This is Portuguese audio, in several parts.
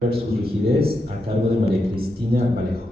versus rigidez a cargo de María Cristina Vallejo.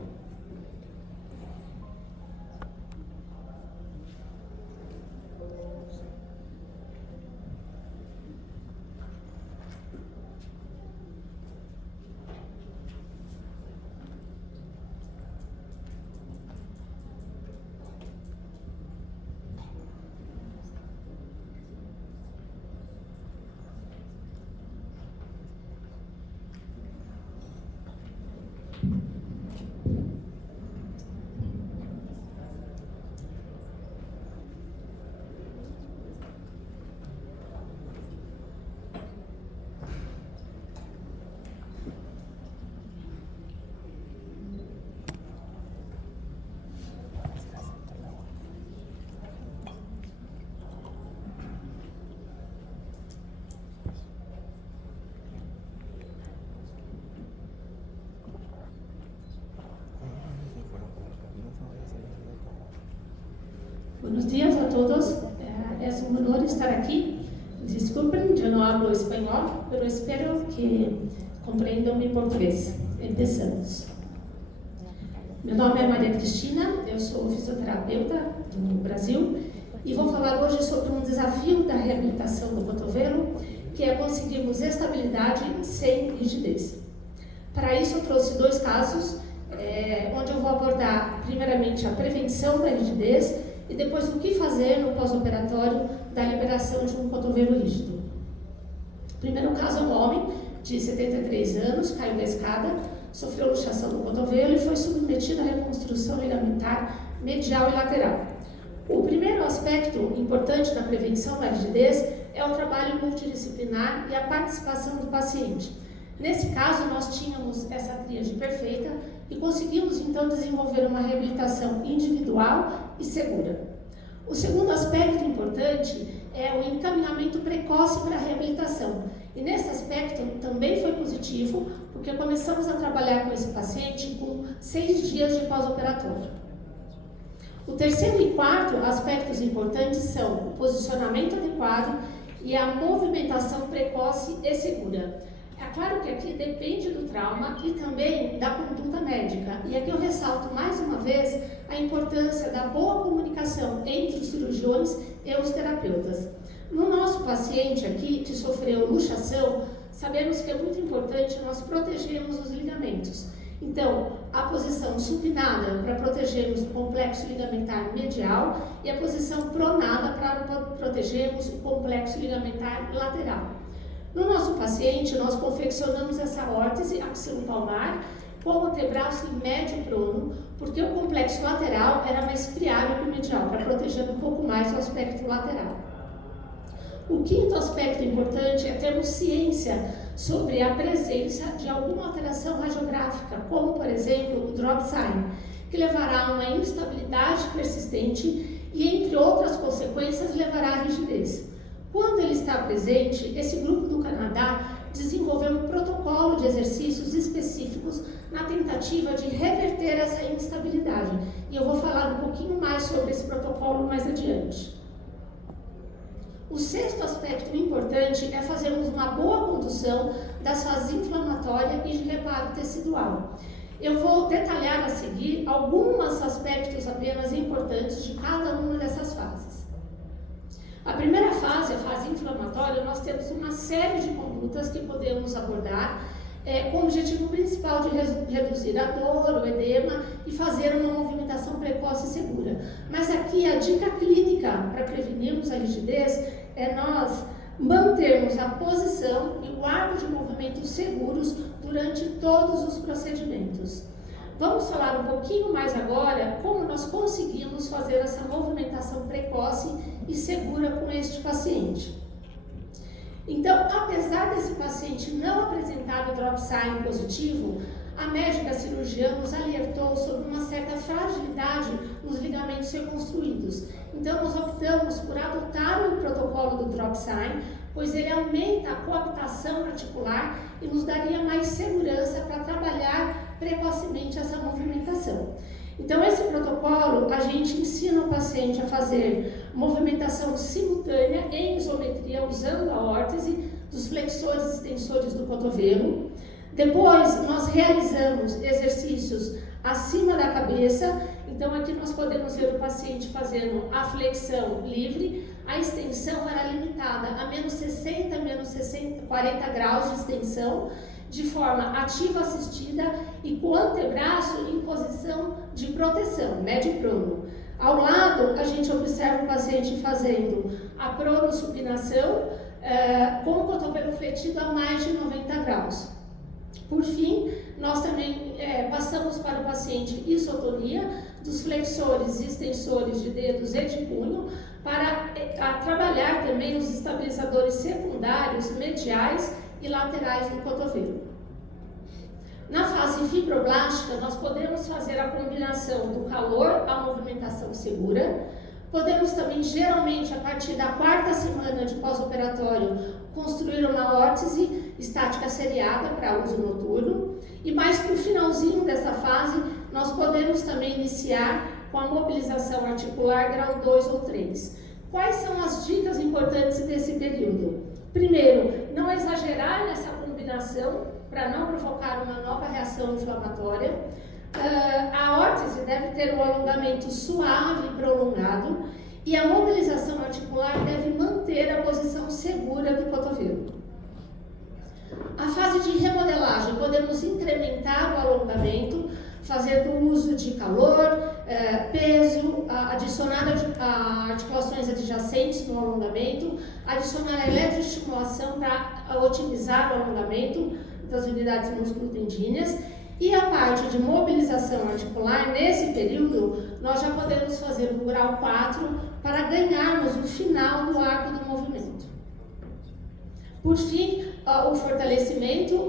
Buenos días a todos, es un honor estar aquí. Disculpen, yo no hablo espanhol, pero espero que compreendam mi português. Empezamos. Meu nome é Maria Cristina, eu sou fisioterapeuta do Brasil e vou falar hoje sobre um desafio da reabilitação do cotovelo, que é conseguirmos estabilidade sem rigidez. Para isso eu trouxe dois casos, onde eu vou abordar primeiramente a prevenção da rigidez e depois o que fazer no pós-operatório da liberação de um cotovelo rígido. O primeiro caso é um homem de 73 anos, caiu da escada, sofreu luxação do cotovelo e foi submetido à reconstrução ligamentar medial e lateral. O primeiro aspecto importante da prevenção da rigidez é o trabalho multidisciplinar e a participação do paciente. Nesse caso, nós tínhamos essa tríade perfeita e conseguimos então desenvolver uma reabilitação individual e segura. O segundo aspecto importante é o encaminhamento precoce para a reabilitação. E nesse aspecto também foi positivo, porque começamos a trabalhar com esse paciente com 6 dias de pós-operatório. O terceiro e quarto aspectos importantes são o posicionamento adequado e a movimentação precoce e segura. É claro que aqui depende do trauma e também da conduta médica. E aqui eu ressalto mais uma vez a importância da boa comunicação entre os cirurgiões e os terapeutas. No nosso paciente aqui, que sofreu luxação, sabemos que é muito importante nós protegermos os ligamentos. Então, a posição supinada para protegermos o complexo ligamentar medial e a posição pronada para protegermos o complexo ligamentar lateral. No nosso paciente, nós confeccionamos essa órtese axilopalmar com o antebraço em médio prono, porque o complexo lateral era mais friável que o medial, para proteger um pouco mais o aspecto lateral. O quinto aspecto importante é termos ciência sobre a presença de alguma alteração radiográfica, como, por exemplo, o drop sign, que levará a uma instabilidade persistente e, entre outras consequências, levará à rigidez. Quando ele está presente, esse grupo do Canadá desenvolveu um protocolo de exercícios específicos na tentativa de reverter essa instabilidade. E eu vou falar um pouquinho mais sobre esse protocolo mais adiante. O sexto aspecto importante é fazermos uma boa condução das fases inflamatória e de reparo tecidual. Eu vou detalhar a seguir alguns aspectos apenas importantes de cada uma dessas fases. A primeira fase, a fase inflamatória, nós temos uma série de condutas que podemos abordar com o objetivo principal de reduzir a dor, o edema e fazer uma movimentação precoce e segura. Mas aqui a dica clínica para prevenirmos a rigidez é nós mantermos a posição e o arco de movimentos seguros durante todos os procedimentos. Vamos falar um pouquinho mais agora como nós conseguimos fazer essa movimentação precoce e segura com este paciente. Então, apesar desse paciente não apresentar o drop sign positivo, a médica cirurgiã nos alertou sobre uma certa fragilidade nos ligamentos reconstruídos. Então, nós optamos por adotar o protocolo do drop sign, pois ele aumenta a coaptação articular e nos daria mais segurança para trabalhar precocemente essa movimentação. Então, esse protocolo, a gente ensina o paciente a fazer movimentação simultânea em isometria, usando a órtese dos flexores e extensores do cotovelo. Depois, nós realizamos exercícios acima da cabeça. Então, aqui nós podemos ver o paciente fazendo a flexão livre. A extensão era limitada a menos 60, 40 graus de extensão, de forma ativa assistida e com o antebraço em posição de proteção, médio prono. Ao lado, a gente observa o paciente fazendo a pronossupinação com o cotovelo fletido a mais de 90 graus. Por fim, nós também passamos para o paciente isotonia dos flexores e extensores de dedos e de punho para trabalhar também os estabilizadores secundários, mediais e laterais do cotovelo. Na fase fibroblástica, nós podemos fazer a combinação do calor à movimentação segura. Podemos também, geralmente, a partir da 4ª semana de pós-operatório, construir uma órtese estática seriada para uso noturno. E mais para o finalzinho dessa fase, nós podemos também iniciar com a mobilização articular grau 2 ou 3. Quais são as dicas importantes desse período? Primeiro, não exagerar nessa combinação para não provocar uma nova reação inflamatória. A órtese deve ter um alongamento suave e prolongado e a mobilização articular deve manter a posição segura do cotovelo. A fase de remodelagem, podemos incrementar o alongamento, fazendo uso de calor, peso, adicionar articulações adjacentes no alongamento, adicionar a eletroestimulação para otimizar o alongamento das unidades musculotendíneas. E a parte de mobilização articular, nesse período, nós já podemos fazer o grau 4 para ganharmos o final do arco do movimento. Por fim, o fortalecimento,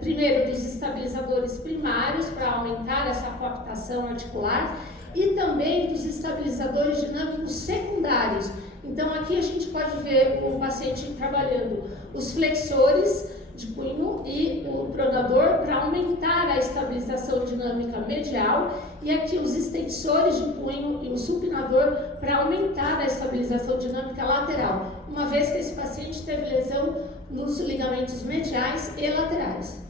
primeiro dos estabilizadores primários para aumentar essa coaptação articular e também dos estabilizadores dinâmicos secundários. Então aqui a gente pode ver o paciente trabalhando os flexores de punho e o pronador para aumentar a estabilização dinâmica medial e aqui os extensores de punho e o supinador para aumentar a estabilização dinâmica lateral, uma vez que esse paciente teve lesão nos ligamentos mediais e laterais.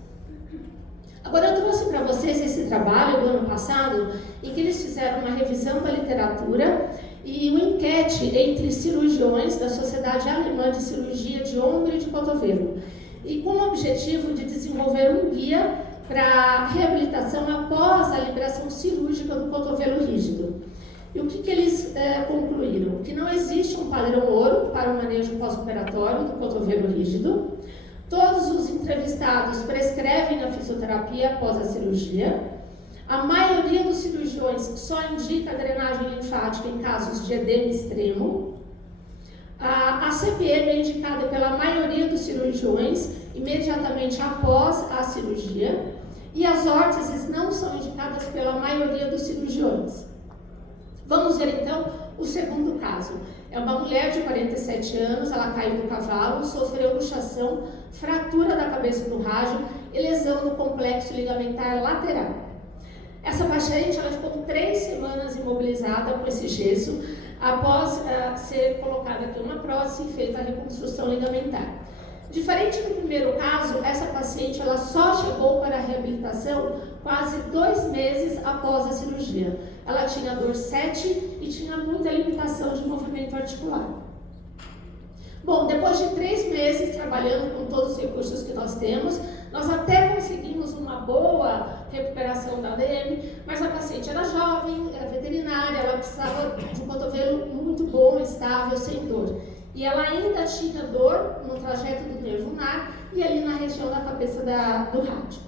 Agora eu trouxe para vocês esse trabalho do ano passado em que eles fizeram uma revisão da literatura e uma enquete entre cirurgiões da Sociedade Alemã de Cirurgia de Ombro e de Cotovelo, e com o objetivo de desenvolver um guia para reabilitação após a liberação cirúrgica do cotovelo rígido. E o que eles concluíram? Que não existe um padrão ouro para o manejo pós-operatório do cotovelo rígido. Todos os entrevistados prescrevem a fisioterapia após a cirurgia. A maioria dos cirurgiões só indica a drenagem linfática em casos de edema extremo. A CPM é indicada pela maioria dos cirurgiões imediatamente após a cirurgia e as órteses não são indicadas pela maioria dos cirurgiões. Vamos ver então o segundo caso. É uma mulher de 47 anos, ela caiu do cavalo, sofreu luxação, fratura da cabeça do rádio e lesão no complexo ligamentar lateral. Essa paciente ela ficou 3 semanas imobilizada com esse gesso, após ser colocada aqui uma prótese e feita a reconstrução ligamentar. Diferente do primeiro caso, essa paciente ela só chegou para a reabilitação quase 2 meses após a cirurgia. Ela tinha dor 7 e tinha muita limitação de movimento articular. Bom, depois de 3 meses trabalhando com todos os recursos que nós temos, nós até conseguimos uma boa recuperação da ADM, mas a paciente era jovem, era veterinária, ela precisava de um cotovelo muito bom, estável, sem dor. E ela ainda tinha dor no trajeto do nervo ulnar e ali na região da cabeça do rádio.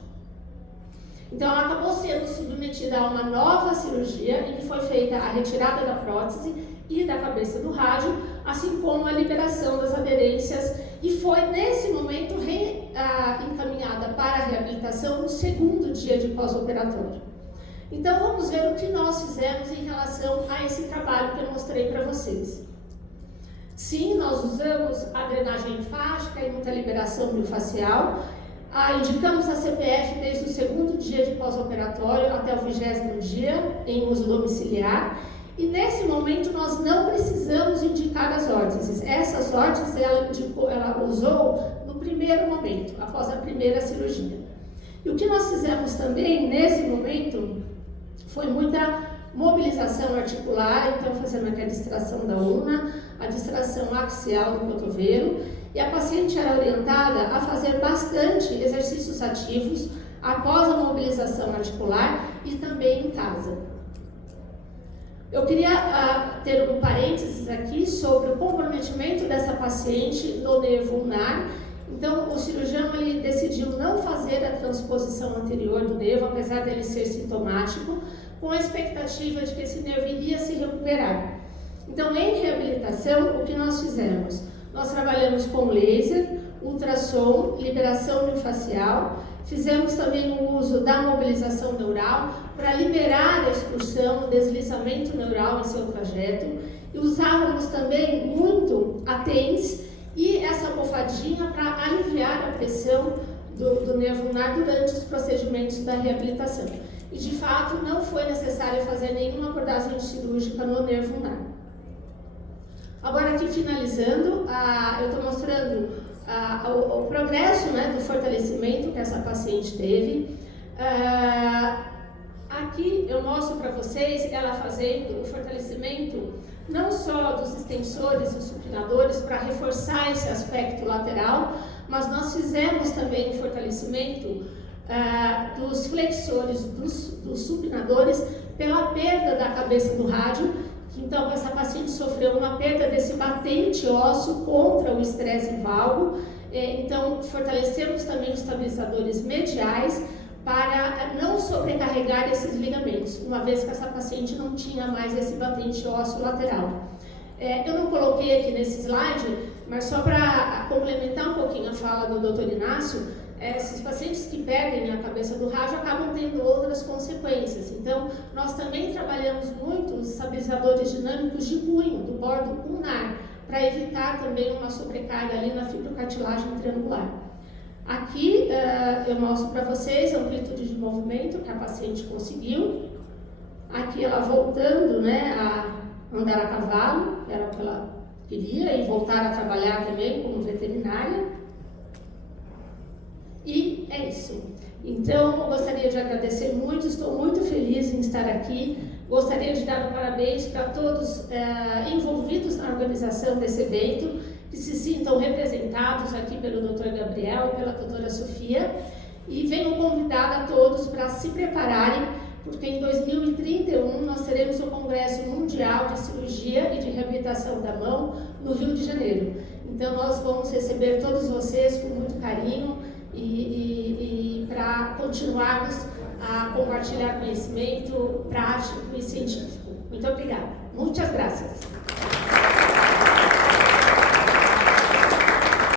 Então ela acabou sendo submetida a uma nova cirurgia em que foi feita a retirada da prótese e da cabeça do rádio, assim como a liberação das aderências, e foi nesse momento encaminhada para a reabilitação no segundo dia de pós-operatório. Então vamos ver o que nós fizemos em relação a esse trabalho que eu mostrei para vocês. Sim, nós usamos a drenagem linfática e muita liberação miofascial. Indicamos a CPF desde o segundo dia de pós-operatório até o 20º dia em uso domiciliar. E nesse momento nós não precisamos indicar as órteses. Essas órteses ela usou no primeiro momento, após a primeira cirurgia. E o que nós fizemos também, nesse momento, foi muita mobilização articular, então fazendo aqui a distração da ulna, a distração axial do cotovelo, e a paciente era orientada a fazer bastante exercícios ativos após a mobilização articular e também em casa. Eu queria ter um parênteses aqui sobre o comprometimento dessa paciente no nervo ulnar. Então, o cirurgião ele decidiu não fazer a transposição anterior do nervo, apesar dele ser sintomático, com a expectativa de que esse nervo iria se recuperar. Então, em reabilitação, o que nós fizemos? Nós trabalhamos com laser, ultrassom, liberação linfacial, fizemos também o uso da mobilização neural para liberar a expulsão, o deslizamento neural em seu trajeto, e usávamos também muito a TENS e essa almofadinha para aliviar a pressão do nervo ulnar durante os procedimentos da reabilitação. E de fato não foi necessário fazer nenhuma abordagem cirúrgica no nervo ulnar. Agora aqui finalizando, eu estou mostrando o progresso, né, do fortalecimento que essa paciente teve. Aqui eu mostro para vocês ela fazendo o fortalecimento não só dos extensores e supinadores para reforçar esse aspecto lateral, mas nós fizemos também o fortalecimento dos flexores, dos supinadores, pela perda da cabeça do rádio. Então, essa paciente sofreu uma perda desse batente ósseo contra o estresse em valgo. Então, fortalecemos também os estabilizadores mediais para não sobrecarregar esses ligamentos, uma vez que essa paciente não tinha mais esse batente ósseo lateral. Eu não coloquei aqui nesse slide, mas só para complementar um pouquinho a fala do Dr. Inácio, esses pacientes que perdem a cabeça do rádio acabam tendo outras consequências. Então, nós também trabalhamos muito os estabilizadores dinâmicos de punho, do bordo ulnar, para evitar também uma sobrecarga ali na fibrocartilagem triangular. Aqui eu mostro para vocês a amplitude de movimento que a paciente conseguiu. Aqui ela voltando, né, a andar a cavalo, era o que ela queria, e voltar a trabalhar também como veterinária. E é isso. Então, eu gostaria de agradecer muito, estou muito feliz em estar aqui. Gostaria de dar um parabéns para todos envolvidos na organização desse evento, que se sintam representados aqui pelo Dr. Gabriel e pela doutora Sofia. E venho convidar a todos para se prepararem, porque em 2031 nós teremos o Congresso Mundial de Cirurgia e de Reabilitação da Mão no Rio de Janeiro. Então, nós vamos receber todos vocês com muito carinho e para continuarmos a compartilhar conhecimento prático e científico. Muito obrigada. Muitas graças.